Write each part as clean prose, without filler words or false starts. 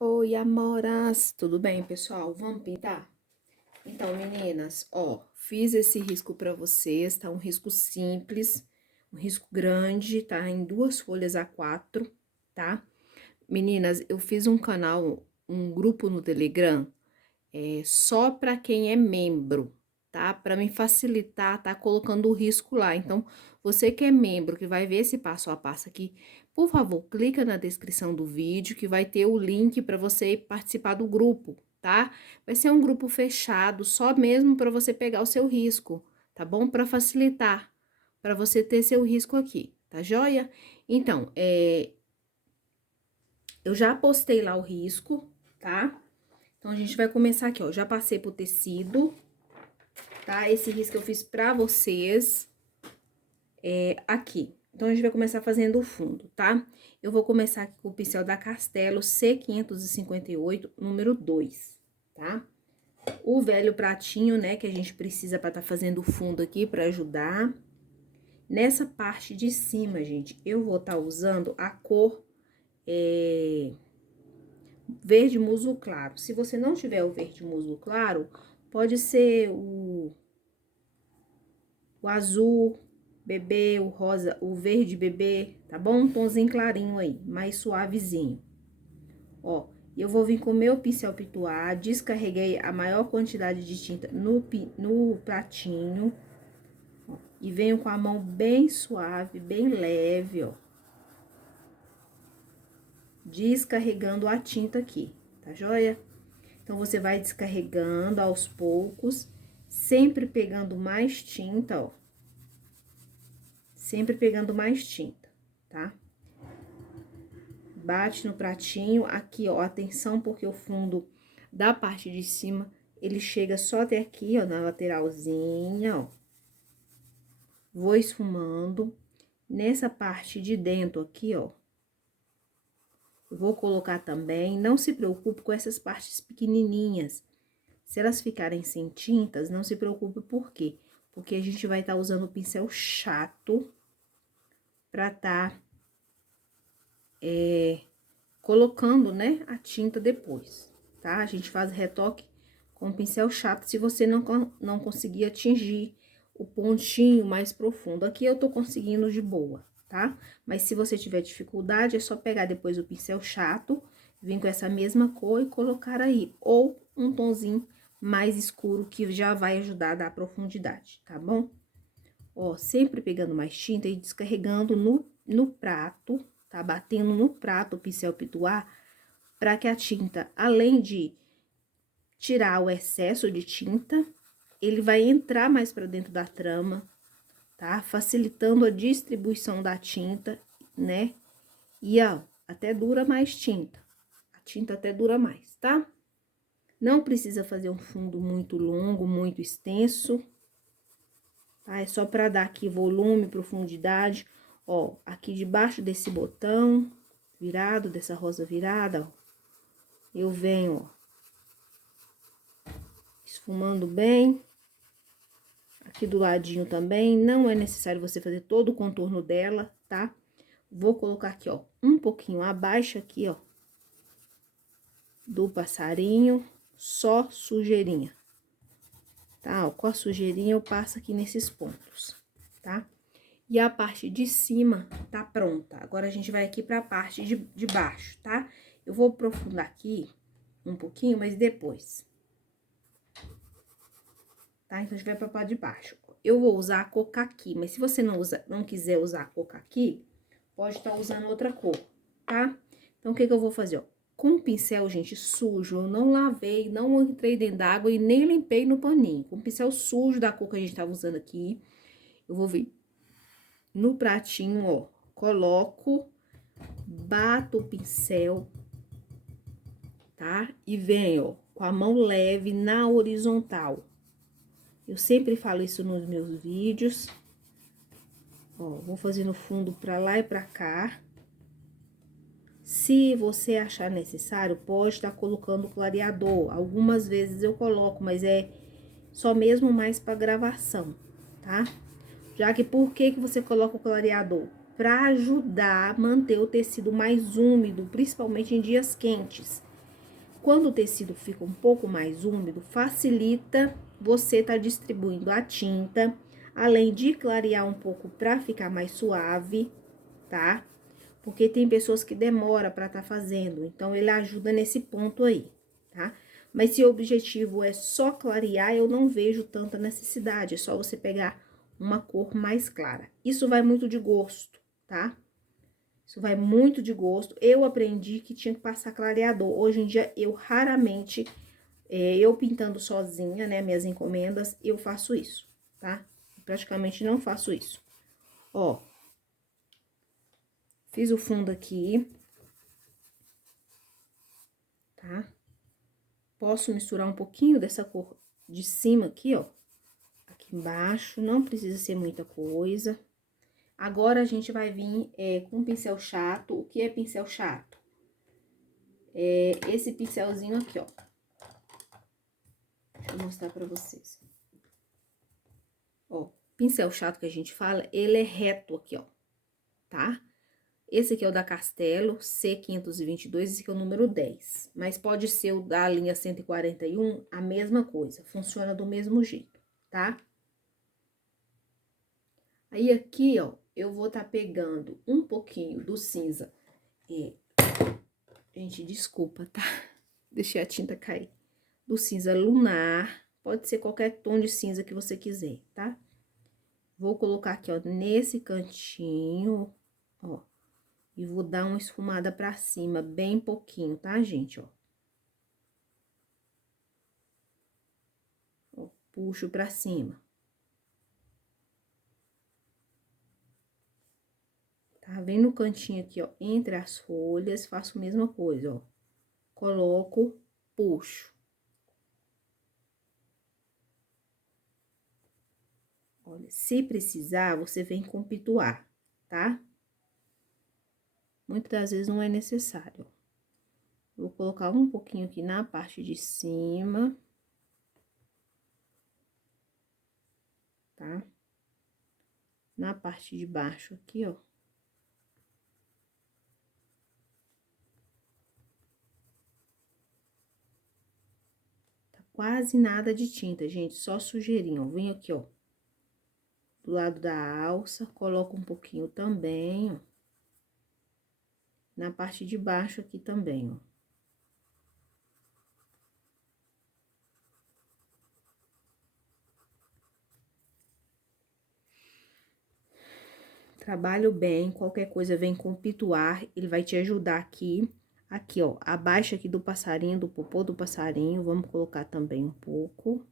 Oi, amoras! Tudo bem, pessoal? Vamos pintar? Então, meninas, ó, fiz esse risco pra vocês, tá? Um risco simples, um risco grande, tá? Em 2 folhas A4, tá? Meninas, eu fiz um canal, um grupo no Telegram, só pra quem é membro, tá? Pra me facilitar, tá colocando o risco lá. Então, você que é membro, que vai ver esse passo a passo aqui, por favor, clica na descrição do vídeo que vai ter o link para você participar do grupo, tá? Vai ser um grupo fechado, só mesmo para você pegar o seu risco, tá bom? Para facilitar, para você ter seu risco aqui, tá joia? Então, eu já postei lá o risco, tá? Então, a gente vai começar aqui, ó. Já passei pro tecido, tá? Esse risco eu fiz pra vocês, aqui. Então, a gente vai começar fazendo o fundo, tá? Eu vou começar aqui com o pincel da Castelo C558, número 2, tá? O velho pratinho, né, que a gente precisa pra tá fazendo o fundo aqui, pra ajudar. Nessa parte de cima, gente, eu vou tá usando a cor verde musgo claro. Se você não tiver o verde musgo claro, pode ser o azul bebê, o rosa, o verde bebê, tá bom? Um tomzinho clarinho aí, mais suavezinho. Ó, eu vou vir com o meu pincel pituá, descarreguei a maior quantidade de tinta no pratinho, ó, e venho com a mão bem suave, bem leve, ó. Descarregando a tinta aqui, tá joia? Então, você vai descarregando aos poucos, sempre pegando mais tinta, ó. Sempre pegando mais tinta, tá? Bate no pratinho, aqui, ó, atenção, porque o fundo da parte de cima, ele chega só até aqui, ó, na lateralzinha, ó. Vou esfumando. Nessa parte de dentro aqui, ó, eu vou colocar também, não se preocupe com essas partes pequenininhas. Se elas ficarem sem tintas, não se preocupe, por quê? Porque a gente vai estar usando o pincel chato pra tá colocando, né, a tinta depois, tá? A gente faz retoque com pincel chato se você não conseguir atingir o pontinho mais profundo. Aqui eu tô conseguindo de boa, tá? Mas se você tiver dificuldade, é só pegar depois o pincel chato, vir com essa mesma cor e colocar aí. Ou um tomzinho mais escuro, que já vai ajudar a dar profundidade, tá bom? Ó, sempre pegando mais tinta e descarregando no prato, tá? Batendo no prato o pincel pituá, para que a tinta, além de tirar o excesso de tinta, ele vai entrar mais para dentro da trama, tá? Facilitando a distribuição da tinta, né? E, ó, até dura mais tinta. A tinta até dura mais, tá? Não precisa fazer um fundo muito longo, muito extenso, tá? É só para dar aqui volume, profundidade. Ó, aqui debaixo desse botão virado, dessa rosa virada, ó, eu venho, ó, esfumando bem. Aqui do ladinho também, não é necessário você fazer todo o contorno dela, tá? Vou colocar aqui, ó, um pouquinho abaixo aqui, ó, do passarinho, só sujeirinha, tá? Ó, com a sujeirinha eu passo aqui nesses pontos, tá? E a parte de cima tá pronta. Agora, a gente vai aqui pra parte de baixo, tá? Eu vou aprofundar aqui um pouquinho, mas depois, tá? Então, a gente vai pra parte de baixo. Eu vou usar a cor caqui, mas se você não quiser usar a cor caqui, pode estar usando outra cor, tá? Então, o que que eu vou fazer, ó? Com o pincel, gente, sujo, eu não lavei, não entrei dentro d'água e nem limpei no paninho. Com o pincel sujo da cor que a gente tava usando aqui, eu vou vir no pratinho, ó, coloco, bato o pincel, tá? E venho, ó, com a mão leve na horizontal. Eu sempre falo isso nos meus vídeos. Ó, vou fazendo fundo pra lá e pra cá. Se você achar necessário, pode estar colocando clareador. Algumas vezes eu coloco, mas é só mesmo mais para gravação, tá? Já que por que que você coloca o clareador? Para ajudar a manter o tecido mais úmido, principalmente em dias quentes. Quando o tecido fica um pouco mais úmido, facilita você tá distribuindo a tinta, além de clarear um pouco para ficar mais suave, tá? Porque tem pessoas que demoram para tá fazendo, então ele ajuda nesse ponto aí, tá? Mas se o objetivo é só clarear, eu não vejo tanta necessidade, é só você pegar uma cor mais clara. Isso vai muito de gosto, tá? Isso vai muito de gosto. Eu aprendi que tinha que passar clareador. Hoje em dia, eu raramente, eu pintando sozinha, né, minhas encomendas, eu faço isso, tá? Praticamente não faço isso. Ó, fiz o fundo aqui, tá? Posso misturar um pouquinho dessa cor de cima aqui, ó, aqui embaixo, não precisa ser muita coisa. Agora, a gente vai vir com pincel chato. O que é pincel chato? É esse pincelzinho aqui, ó. Deixa eu mostrar pra vocês. Ó, pincel chato que a gente fala, ele é reto aqui, ó, tá? Esse aqui é o da Castelo, C522, esse aqui é o número 10. Mas pode ser o da linha 141, a mesma coisa, funciona do mesmo jeito, tá? Aí, aqui, ó, eu vou tá pegando um pouquinho do cinza. Gente, desculpa, tá? Deixei a tinta cair. Do cinza lunar, pode ser qualquer tom de cinza que você quiser, tá? Vou colocar aqui, ó, nesse cantinho, ó. E vou dar uma esfumada pra cima, bem pouquinho, tá, gente, ó? Ó, puxo pra cima. Tá? Vem no cantinho aqui, ó, entre as folhas, faço a mesma coisa, ó. Coloco, puxo. Olha, se precisar, você vem com pituar, tá? Muitas das vezes não é necessário, ó. Vou colocar um pouquinho aqui na parte de cima. Tá? Na parte de baixo aqui, ó. Tá quase nada de tinta, gente, só sujeirinho, ó. Vem aqui, ó. Do lado da alça, coloco um pouquinho também, ó. Na parte de baixo aqui também, ó. Trabalho bem, qualquer coisa vem com pituar, ele vai te ajudar aqui. Aqui, ó, abaixo aqui do passarinho, do popô do passarinho, vamos colocar também um pouco.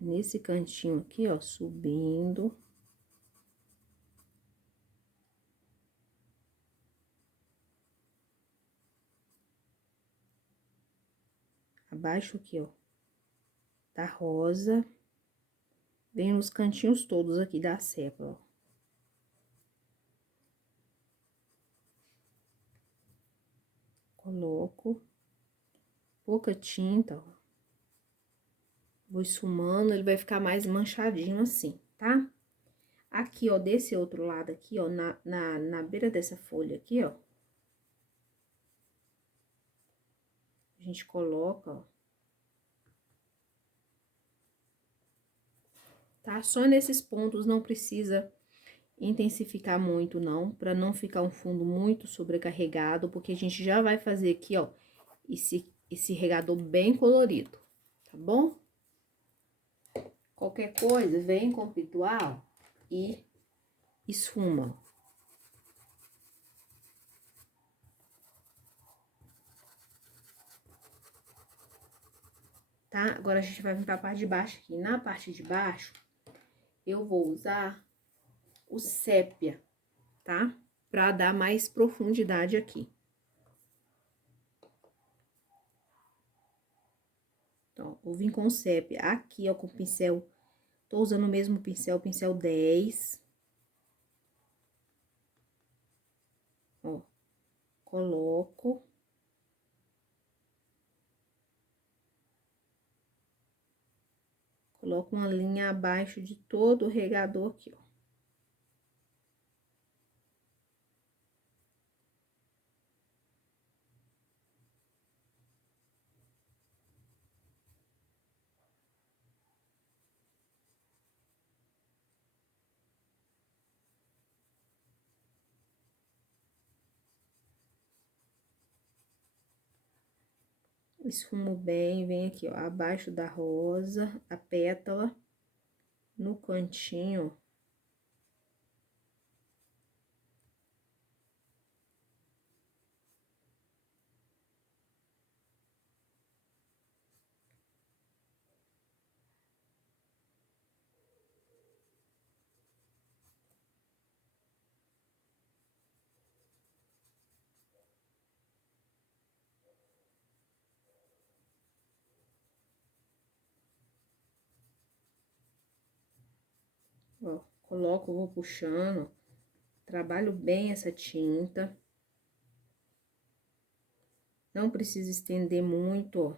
Nesse cantinho aqui, ó, subindo. Abaixo aqui, ó, da rosa. Vem nos cantinhos todos aqui da sépala, ó. Coloco pouca tinta, ó. Vou esfumando, ele vai ficar mais manchadinho assim, tá? Aqui, ó, desse outro lado aqui, ó, na beira dessa folha aqui, ó. A gente coloca, ó. Tá? Só nesses pontos, não precisa intensificar muito, não, pra não ficar um fundo muito sobrecarregado, porque a gente já vai fazer aqui, ó, esse regador bem colorido, tá bom? Qualquer coisa, vem com o pitual e esfuma. Tá? Agora, a gente vai vir pra parte de baixo aqui. Na parte de baixo, eu vou usar o sépia, tá? Pra dar mais profundidade aqui. Então, vou vir com o sépia aqui, ó, com o pincel. Tô usando o mesmo pincel, pincel 10. Ó, coloco. coloco uma linha abaixo de todo o regador aqui, ó. Esfumo bem, vem aqui, ó, abaixo da rosa, a pétala, no cantinho. Ó, coloco, vou puxando, trabalho bem essa tinta. Não precisa estender muito, ó.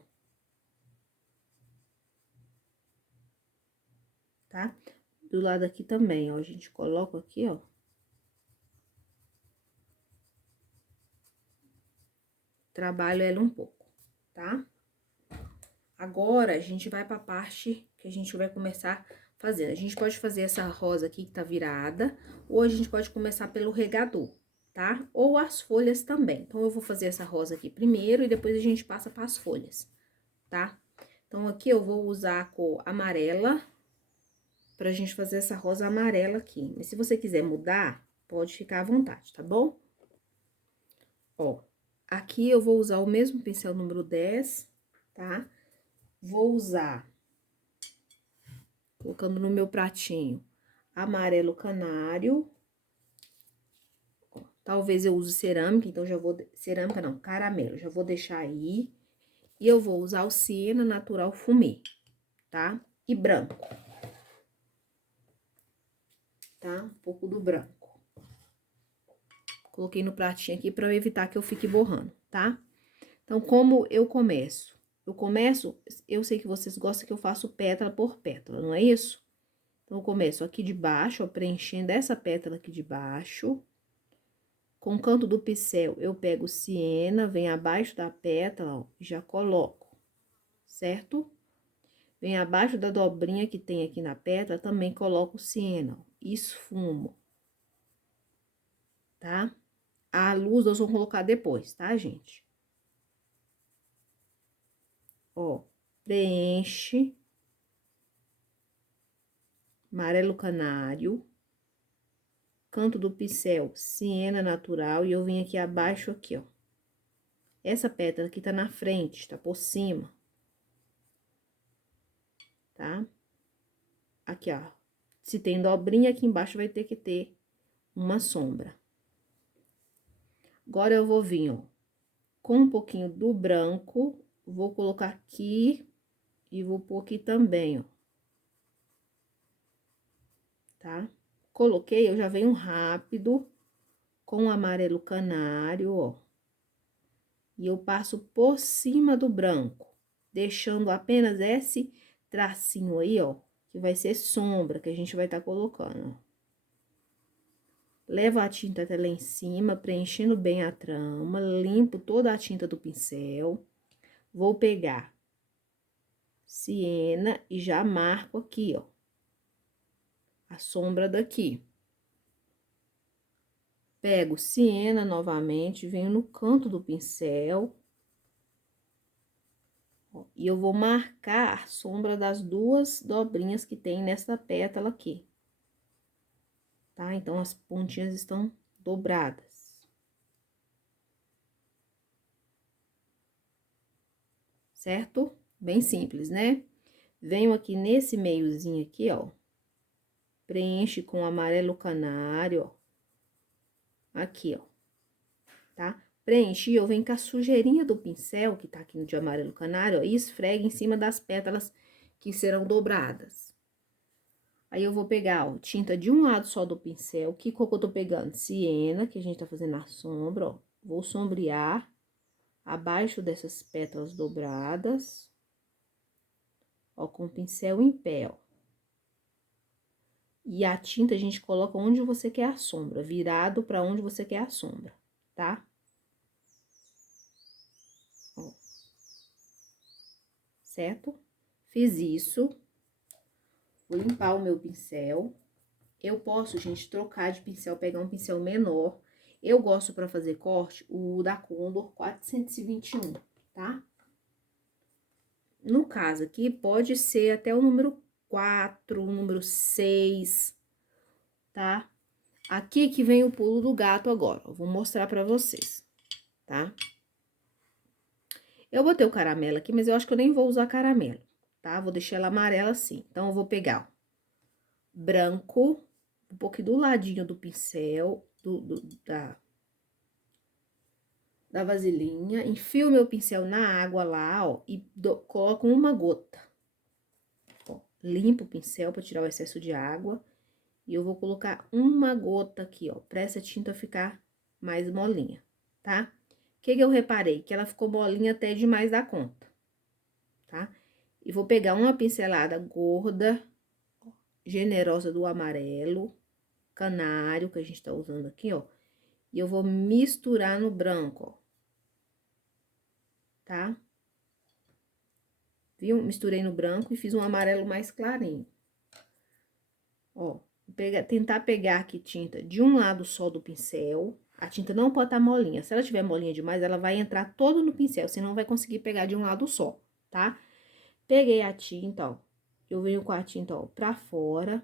Tá? Do lado aqui também, ó, a gente coloca aqui, ó. Trabalho ela um pouco, tá? Agora, a gente vai pra parte que a gente vai começar fazendo. A gente pode fazer essa rosa aqui que tá virada, ou a gente pode começar pelo regador, tá? Ou as folhas também. Então, eu vou fazer essa rosa aqui primeiro e depois a gente passa para as folhas, tá? Então, aqui eu vou usar a cor amarela pra gente fazer essa rosa amarela aqui. Mas se você quiser mudar, pode ficar à vontade, tá bom? Ó, aqui eu vou usar o mesmo pincel número 10, tá? Vou usar, colocando no meu pratinho, amarelo canário. Ó, talvez eu use cerâmica, então já vou... Cerâmica não, caramelo, já vou deixar aí. E eu vou usar o siena natural fumê, tá? E branco. Tá? Um pouco do branco. Coloquei no pratinho aqui pra eu evitar que eu fique borrando, tá? Então, como eu começo? Eu sei que vocês gostam que eu faço pétala por pétala, não é isso? Então, eu começo aqui de baixo, ó, preenchendo essa pétala aqui de baixo. Com o canto do pincel, eu pego o siena, vem abaixo da pétala, ó, e já coloco, certo? Vem abaixo da dobrinha que tem aqui na pétala, também coloco o siena, ó, esfumo, tá? A luz nós vamos colocar depois, tá, gente? Ó, preenche, amarelo canário, canto do pincel, siena natural, e eu vim aqui abaixo aqui, ó. Essa pétala aqui tá na frente, tá por cima, tá? Aqui, ó. Se tem dobrinha, aqui embaixo vai ter que ter uma sombra. Agora, eu vou vir, ó, com um pouquinho do branco, vou colocar aqui e vou pôr aqui também, ó. Tá? Coloquei, eu já venho rápido com o amarelo canário, ó. E eu passo por cima do branco, deixando apenas esse tracinho aí, ó, que vai ser sombra que a gente vai estar colocando, ó. Levo a tinta até lá em cima, preenchendo bem a trama, limpo toda a tinta do pincel. Vou pegar siena e já marco aqui, ó, a sombra daqui. Pego siena novamente, venho no canto do pincel. Ó, e eu vou marcar a sombra das duas dobrinhas que tem nessa pétala aqui. Tá? Então, as pontinhas estão dobradas. Certo? Bem simples, né? Venho aqui nesse meiozinho aqui, ó. Preenche com amarelo canário, ó. Aqui, ó. Tá? Preenchi, eu venho com a sujeirinha do pincel, que tá aqui no de amarelo canário, ó, e esfrega em cima das pétalas que serão dobradas. Aí, eu vou pegar, ó, tinta de um lado só do pincel. Que cor que eu tô pegando? Siena, que a gente tá fazendo a sombra, ó. Vou sombrear abaixo dessas pétalas dobradas, ó, com o pincel em pé, ó. E a tinta a gente coloca onde você quer a sombra, virado pra onde você quer a sombra, tá? Ó. Certo? Fiz isso. Vou limpar o meu pincel. Eu posso, gente, trocar de pincel, pegar um pincel menor. Eu gosto pra fazer corte o da Condor 421, tá? No caso aqui, pode ser até o número 4, o número 6, tá? Aqui que vem o pulo do gato agora. Eu vou mostrar pra vocês, tá? Eu botei o caramelo aqui, mas eu acho que eu nem vou usar caramelo, tá? Vou deixar ela amarela assim. Então, eu vou pegar ó, branco, um pouquinho do ladinho do pincel, da vasilhinha, enfio meu pincel na água lá, ó, e coloco uma gota. Ó, limpo o pincel pra tirar o excesso de água. E eu vou colocar uma gota aqui, ó, pra essa tinta ficar mais molinha, tá? O que eu reparei? Que ela ficou molinha até demais da conta, tá? E vou pegar uma pincelada gorda, generosa do amarelo, canário, que a gente tá usando aqui, ó. E eu vou misturar no branco, ó. Tá? Viu? Misturei no branco e fiz um amarelo mais clarinho. Ó, tentar pegar aqui tinta de um lado só do pincel. A tinta não pode estar molinha. Se ela tiver molinha demais, ela vai entrar todo no pincel, você não vai conseguir pegar de um lado só, tá? Peguei a tinta, ó. Eu venho com a tinta, ó, pra fora.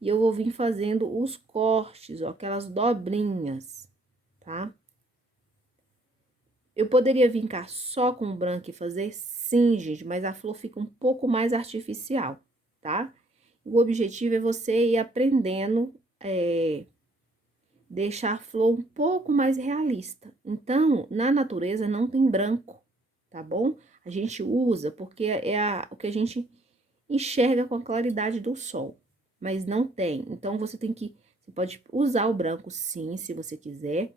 E eu vou vir fazendo os cortes, ó, aquelas dobrinhas, tá? Eu poderia vir cá só com branco e fazer? Sim, gente, mas a flor fica um pouco mais artificial, tá? O objetivo é você ir aprendendo, deixar a flor um pouco mais realista. Então, na natureza não tem branco, tá bom? A gente usa porque é o que a gente enxerga com a claridade do sol, mas não tem. Então, você pode usar o branco sim, se você quiser,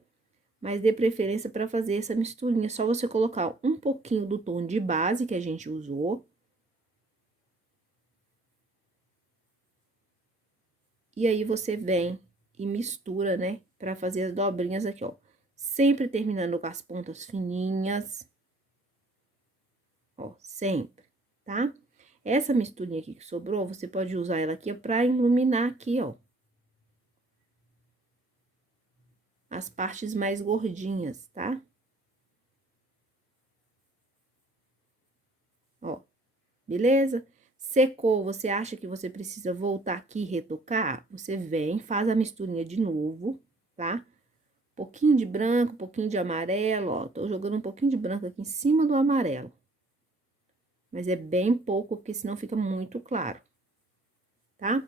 mas dê preferência para fazer essa misturinha. Só você colocar um pouquinho do tom de base que a gente usou. E aí, você vem e mistura, né? Pra fazer as dobrinhas aqui, ó. Sempre terminando com as pontas fininhas. Ó, sempre, tá? Essa misturinha aqui que sobrou, você pode usar ela aqui pra iluminar aqui, ó. As partes mais gordinhas, tá? Ó, beleza? Secou, você acha que você precisa voltar aqui e retocar? Você vem, faz a misturinha de novo, tá? Pouquinho de branco, pouquinho de amarelo, ó. Tô jogando um pouquinho de branco aqui em cima do amarelo. Mas é bem pouco, porque senão fica muito claro, tá?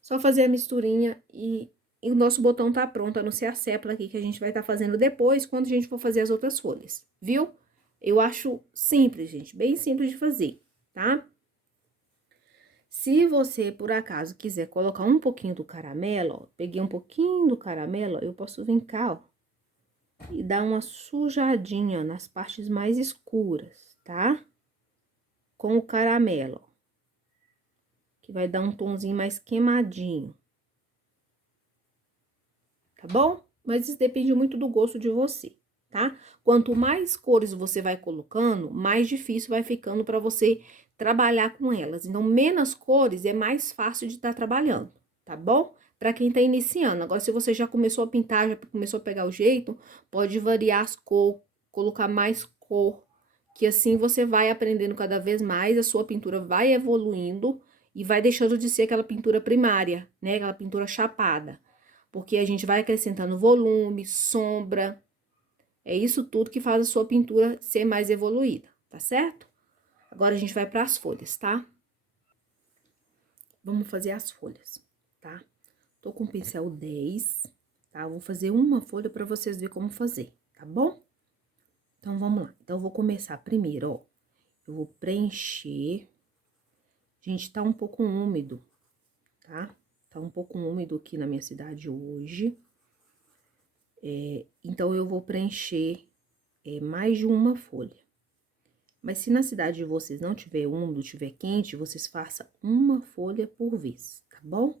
Só fazer a misturinha e o nosso botão tá pronto, a não ser a sépala aqui que a gente vai estar fazendo depois, quando a gente for fazer as outras folhas, viu? Eu acho simples, gente, bem simples de fazer, tá? Se você, por acaso, quiser colocar um pouquinho do caramelo, ó, peguei um pouquinho do caramelo, ó, eu posso vir cá, ó, e dar uma sujadinha nas partes mais escuras, tá? Com o caramelo, ó, que vai dar um tomzinho mais queimadinho. Tá bom? Mas isso depende muito do gosto de você, tá? Quanto mais cores você vai colocando, mais difícil vai ficando para você trabalhar com elas. Então, menos cores é mais fácil de estar trabalhando, tá bom? Para quem tá iniciando. Agora, se você já começou a pintar, já começou a pegar o jeito, pode variar as cores, colocar mais cor, que assim você vai aprendendo cada vez mais, a sua pintura vai evoluindo e vai deixando de ser aquela pintura primária, né? Aquela pintura chapada. Porque a gente vai acrescentando volume, sombra. É isso tudo que faz a sua pintura ser mais evoluída, tá certo? Agora a gente vai para as folhas, tá? Vamos fazer as folhas, tá? Tô com o pincel 10, tá? Vou fazer uma folha para vocês verem como fazer, tá bom? Então, vamos lá. Então, eu vou começar primeiro, ó. Eu vou preencher. Gente, tá um pouco úmido, tá? Tá um pouco úmido aqui na minha cidade hoje. Então, eu vou preencher mais de uma folha. Mas se na cidade de vocês não tiver úmido, tiver quente, vocês façam uma folha por vez, tá bom?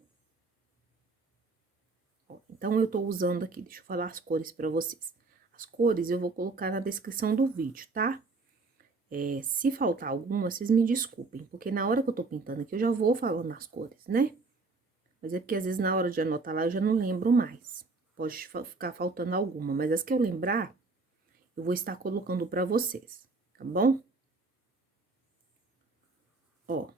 Ó, então, eu tô usando aqui, deixa eu falar as cores pra vocês. As cores eu vou colocar na descrição do vídeo, tá? Se faltar alguma, vocês me desculpem, porque na hora que eu tô pintando aqui, eu já vou falando as cores, né? Mas é porque às vezes na hora de anotar lá, eu já não lembro mais. Pode ficar faltando alguma, mas as que eu lembrar, eu vou estar colocando pra vocês, tá bom? Ó,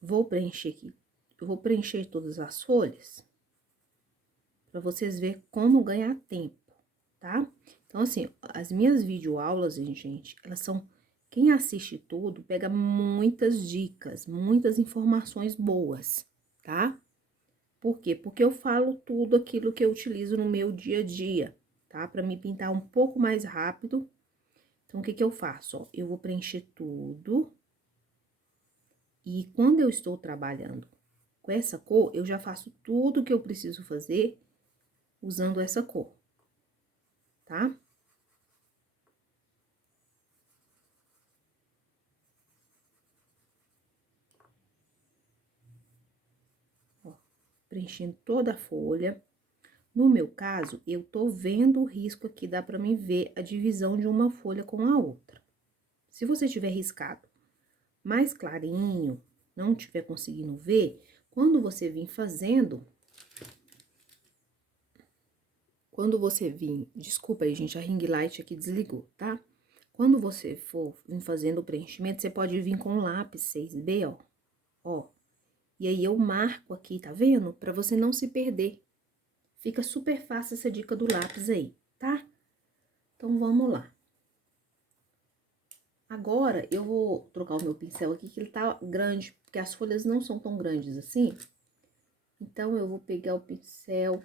vou preencher aqui, eu vou preencher todas as folhas, pra vocês verem como ganhar tempo, tá? Então, assim, as minhas videoaulas, gente, elas são... Quem assiste tudo, pega muitas dicas, muitas informações boas, tá? Por quê? Porque eu falo tudo aquilo que eu utilizo no meu dia a dia, tá? Pra me pintar um pouco mais rápido. Então, o que que eu faço? Ó, eu vou preencher tudo. E quando eu estou trabalhando com essa cor, eu já faço tudo que eu preciso fazer usando essa cor, tá? Ó, preenchendo toda a folha. No meu caso, eu tô vendo o risco aqui, dá pra mim ver a divisão de uma folha com a outra. Se você tiver riscado mais clarinho, não tiver conseguindo ver, quando você vir fazendo... Quando você vir... Desculpa aí, gente, a ring light aqui desligou, tá? Quando você for vir fazendo o preenchimento, você pode vir com o lápis 6B, ó. Ó. E aí, eu marco aqui, tá vendo? Pra você não se perder. Fica super fácil essa dica do lápis aí, tá? Então, vamos lá. Agora, eu vou trocar o meu pincel aqui, que ele tá grande, porque as folhas não são tão grandes assim. Então, eu vou pegar o pincel...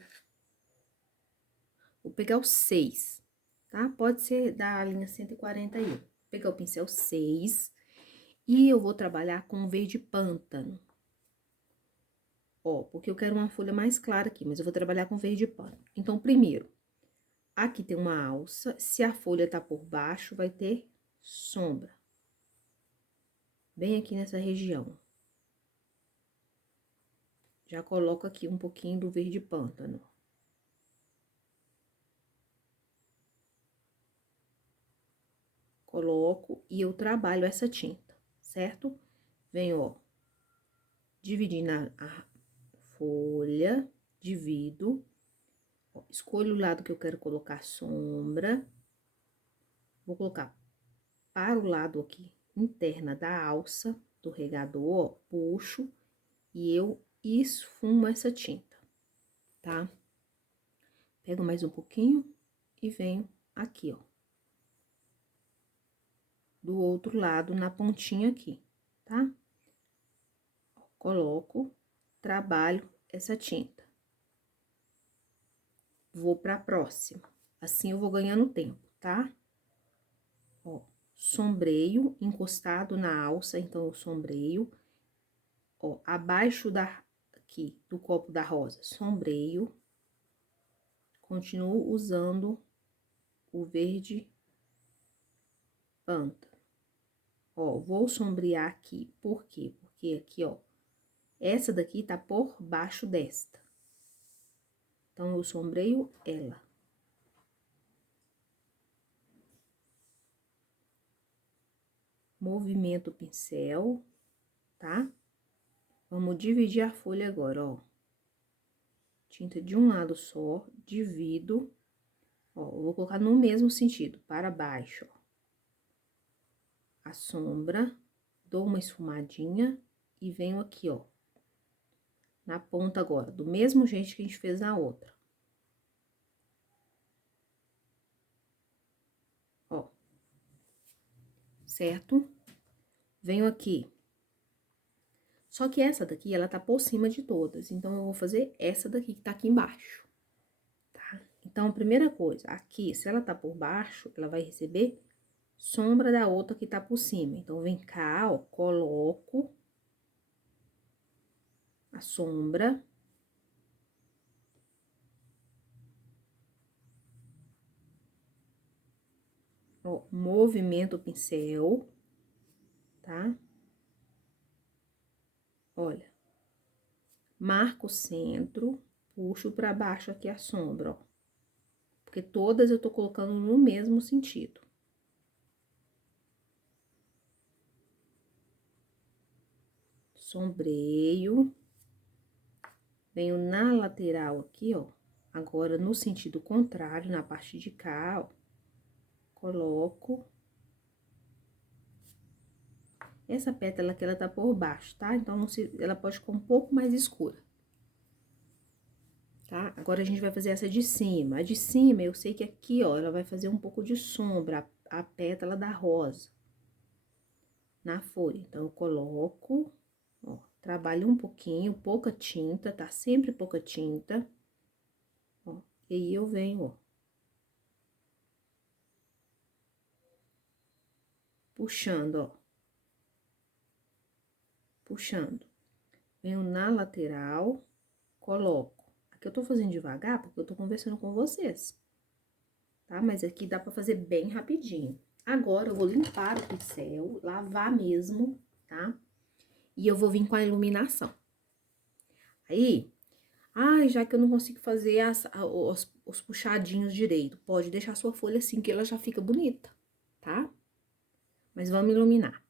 Vou pegar o 6, tá? Pode ser da linha 141. Vou pegar o pincel 6 e eu vou trabalhar com verde pântano. Ó, porque eu quero uma folha mais clara aqui, mas eu vou trabalhar com verde pântano. Então, primeiro, aqui tem uma alça. Se a folha tá por baixo, vai ter sombra. Bem aqui nessa região. Já coloco aqui um pouquinho do verde pântano. Coloco e eu trabalho essa tinta, certo? Venho, ó, dividindo a folha, divido, ó, escolho o lado que eu quero colocar sombra. Vou colocar para o lado aqui, interna da alça do regador, ó, puxo e eu esfumo essa tinta, tá? Pego mais um pouquinho e venho aqui, ó. Do outro lado, na pontinha aqui, tá? Coloco, trabalho essa tinta. Vou pra próxima. Assim, eu vou ganhando tempo, tá? Ó, sombreio encostado na alça, então, eu sombreio. Ó, abaixo aqui, do copo da rosa, sombreio. Continuo usando o verde pântano. Ó, vou sombrear aqui, por quê? Porque aqui, ó, essa daqui tá por baixo desta. Então, eu sombreio ela. Movimento o pincel, tá? Vamos dividir a folha agora, ó. Tinta de um lado só, divido, ó, eu vou colocar no mesmo sentido, para baixo, ó. A sombra, dou uma esfumadinha e venho aqui, ó. Na ponta agora, do mesmo jeito que a gente fez na outra. Ó. Certo? Venho aqui. Só que essa daqui, ela tá por cima de todas, então, eu vou fazer essa daqui que tá aqui embaixo, tá? Então, a primeira coisa, aqui, se ela tá por baixo, ela vai receber sombra da outra que tá por cima. Então, vem cá, ó, coloco a sombra. Ó, movimento o pincel, tá? Olha. marco o centro, puxo pra baixo aqui a sombra, ó. Porque todas eu tô colocando no mesmo sentido. Sombreio. Venho na lateral aqui, ó. Agora, no sentido contrário, na parte de cá, ó. Coloco. Essa pétala aqui, ela tá por baixo, tá? Então, não se, ela pode ficar um pouco mais escura. Tá? Agora, a gente vai fazer essa de cima. A de cima, eu sei que aqui, ó, ela vai fazer um pouco de sombra, a pétala da rosa. Na folha. Então, eu coloco, ó, trabalho um pouquinho, pouca tinta, tá? Sempre pouca tinta. Ó, e aí, eu venho, ó. Puxando, ó. Puxando. Venho na lateral, coloco. Aqui eu tô fazendo devagar porque eu tô conversando com vocês, tá? Mas aqui dá pra fazer bem rapidinho. Agora, eu vou limpar o pincel, lavar mesmo, tá? E eu vou vir com a iluminação. Aí, ai, já que eu não consigo fazer os puxadinhos direito, pode deixar a sua folha assim, que ela já fica bonita, tá? Mas vamos iluminar.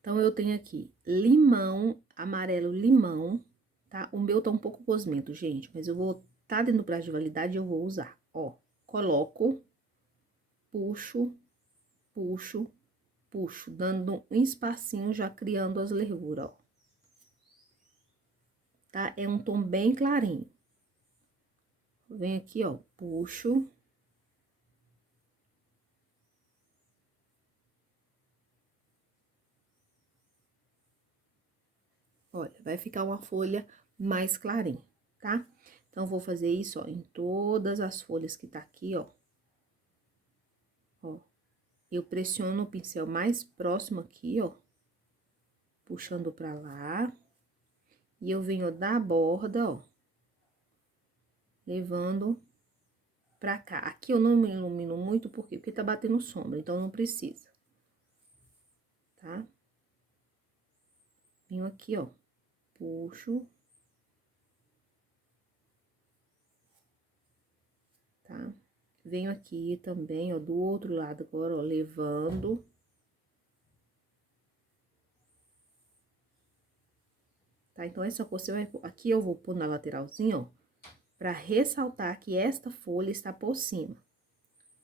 Então, eu tenho aqui limão, amarelo limão, tá? O meu tá um pouco gosmento, gente, mas eu vou, tá dentro do prazo de validade, eu vou usar. Ó, coloco, puxo, puxo, puxo, dando um espacinho, já criando as lerguras, ó. Tá? É um tom bem clarinho. Vem aqui, ó, puxo. Olha, vai ficar uma folha mais clarinha, tá? Então, vou fazer isso, ó, em todas as folhas que tá aqui, ó. Ó, eu pressiono o pincel mais próximo aqui, ó, puxando pra lá. E eu venho da borda, ó, levando pra cá. Aqui eu não me ilumino muito, por quê? Porque tá batendo sombra, então não precisa, tá? Venho aqui, ó, puxo. Tá? Venho aqui também, ó, do outro lado agora, ó, levando. Tá? Então, essa cor você vai pôr, aqui eu vou pôr na lateralzinha, ó, pra ressaltar que esta folha está por cima,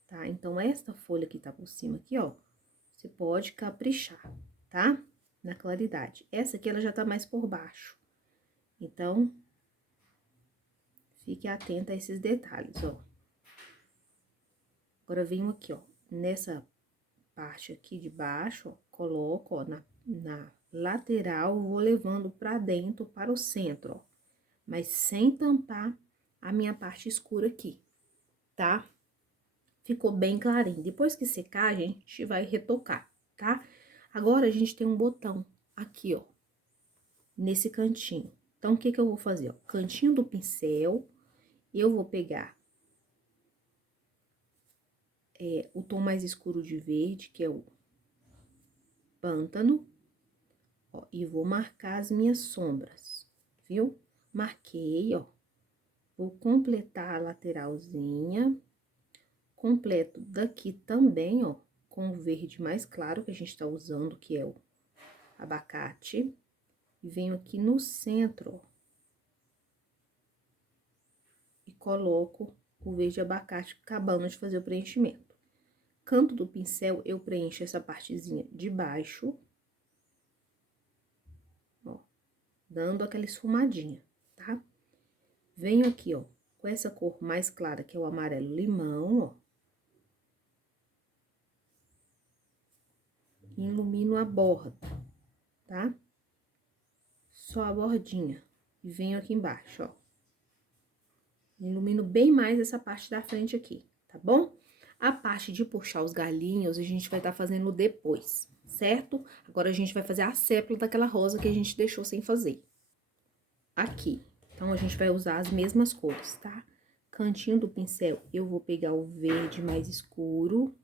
tá? Então, esta folha que tá por cima aqui, ó, você pode caprichar, tá? Na claridade. Essa aqui, ela já tá mais por baixo. Então, fique atenta a esses detalhes, ó. Agora, venho aqui, ó, nessa parte aqui de baixo, ó, coloco, ó, na lateral, vou levando pra dentro, para o centro, ó. Mas sem tampar a minha parte escura aqui, tá? Ficou bem clarinho. Depois que secar, a gente vai retocar, tá? Agora, a gente tem um botão aqui, ó, nesse cantinho. Então, o que que eu vou fazer, ó? Cantinho do pincel, eu vou pegar o tom mais escuro de verde, que é o pântano, ó, e vou marcar as minhas sombras, viu? Marquei, ó. Vou completar a lateralzinha. Completo daqui também, ó, com o verde mais claro que a gente tá usando, que é o abacate. E venho aqui no centro, ó. E coloco o verde abacate, acabando de fazer o preenchimento. Canto do pincel, eu preencho essa partezinha de baixo, ó, dando aquela esfumadinha, tá? Venho aqui, ó, com essa cor mais clara, que é o amarelo limão, ó. E ilumino a borda, tá? Só a bordinha. E venho aqui embaixo, ó. Ilumino bem mais essa parte da frente aqui, tá bom? A parte de puxar os galinhos, a gente vai estar fazendo depois, certo? Agora, a gente vai fazer a sépula daquela rosa que a gente deixou sem fazer. Aqui. Então, a gente vai usar as mesmas cores, tá? Cantinho do pincel, eu vou pegar o verde mais escuro.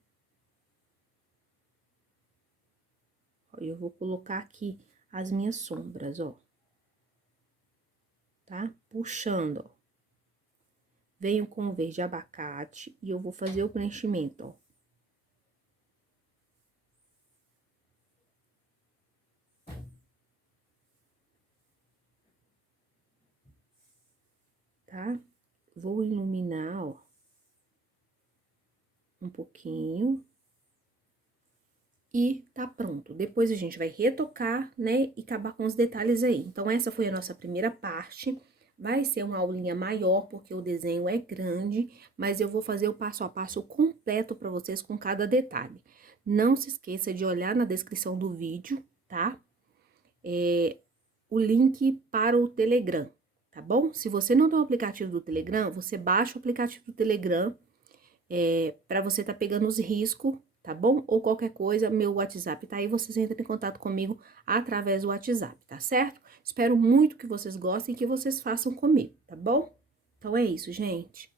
Eu vou colocar aqui as minhas sombras, ó. tá? Puxando, ó. Venho com o verde abacate e eu vou fazer o preenchimento, ó. Tá? Vou iluminar, ó, um pouquinho. E tá pronto. Depois a gente vai retocar, né, e acabar com os detalhes aí. Então, essa foi a nossa primeira parte. Vai ser uma aulinha maior, porque o desenho é grande, mas eu vou fazer o passo a passo completo para vocês com cada detalhe. Não se esqueça de olhar na descrição do vídeo, tá? O link para o Telegram, tá bom? Se você não tem o aplicativo do Telegram, você baixa o aplicativo do Telegram, para você tá pegando os riscos, tá bom? Ou qualquer coisa, meu WhatsApp tá aí, vocês entram em contato comigo através do WhatsApp, tá certo? Espero muito que vocês gostem e que vocês façam comigo, tá bom? Então é isso, gente.